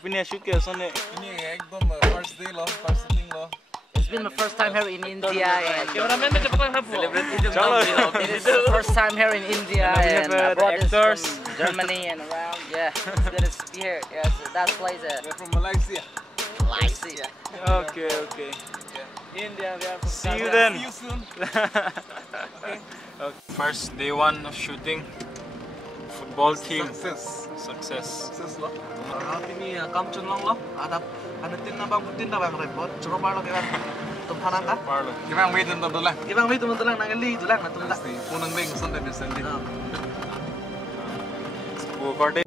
Pinia shoot ke sonne. Ini ekdom first day lo, first thing lo. It's been my first time here in India and Cameraman macam apa kamu? it is the first time here in India and I brought this from Germany and around. Yeah, it's good to be here. Yeah, so that's place We're from Malaysia. Malaysia. Okay. India, we are from See you then. See you soon. First day 1 of shooting. Football team success. Success lo. Ini kam chunlong lo. Ada tin na bang report. Churo parlo ke tum thanang ka. Parlo. Gimana wait untuk dulu lah. Ibang mi tum tulang nang li tulang na tum tak. Pasti punang ding Sunday Sunday. Go Corte.